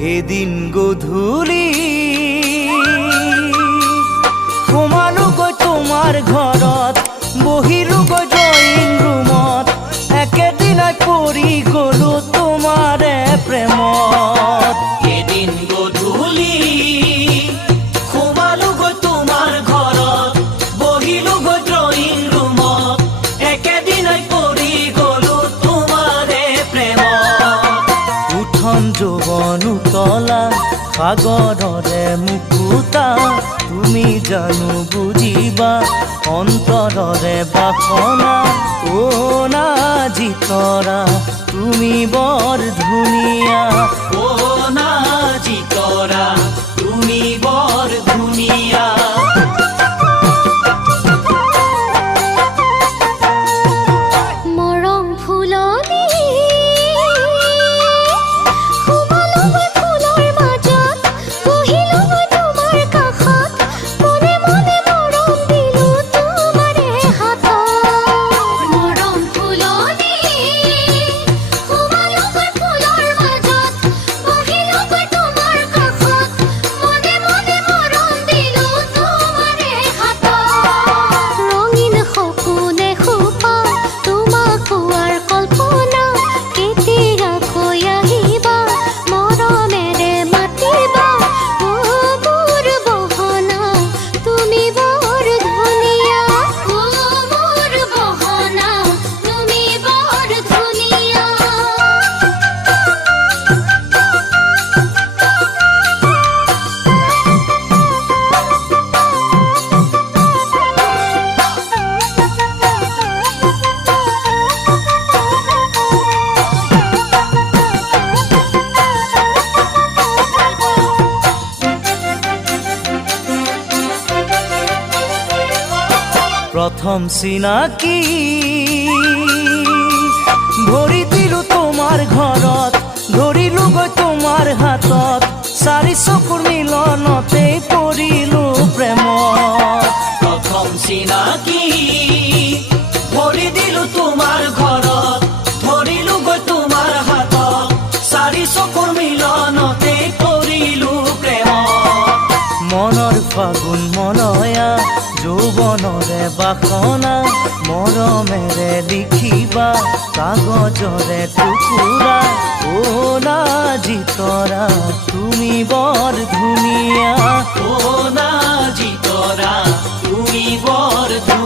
এদিন গধূলি সোমালোগৈ তোমাৰ ঘৰত, বহিলোগৈ ড্ৰয়িং ৰুমত, একেদিনাই পৰি গলো তোমাৰে প্ৰেমত। এদিন গধূলি সোমালোগৈ তোমাৰ ঘৰত, বহিলোগৈ ড্ৰয়িং ৰুমত, একেদিনাই পৰি গলো তোমাৰে প্ৰেমত। উঠন যৌৱন উতলা সাগৰৰে মুকুতা, তুমি জানো বুজিবা অন্তৰৰে বাসনা। অ নাজিতৰা তুমি বৰ ধুনীয়া, ও নাজিতৰা তুমি বৰ ধুনীয়া। মৰম ফুলনি প্ৰথম চিনাকি ভৰি দিলো তোমাৰ ঘৰত, ধৰিলোগৈ তোমাৰ হাতত, চাৰি চকুৰ মিলনতে পৰিলো প্ৰেমত। প্ৰথম চিনাকি ভৰি দিলো তোমাৰ ঘৰত, ধৰিলোগৈ তোমাৰ হাতত, চাৰি চকুৰ মিলনতে পৰিলো প্ৰেমত। মনৰ ফাগুন মলয়া যৌৱনৰে বাসনা, মৰমেৰে লিখিবা কাগজৰে টুকুৰা। অ নাজিতৰা তুমি বৰ ধুনীয়া, ও নাজিতৰা তুমি বৰ ধুনীয়া।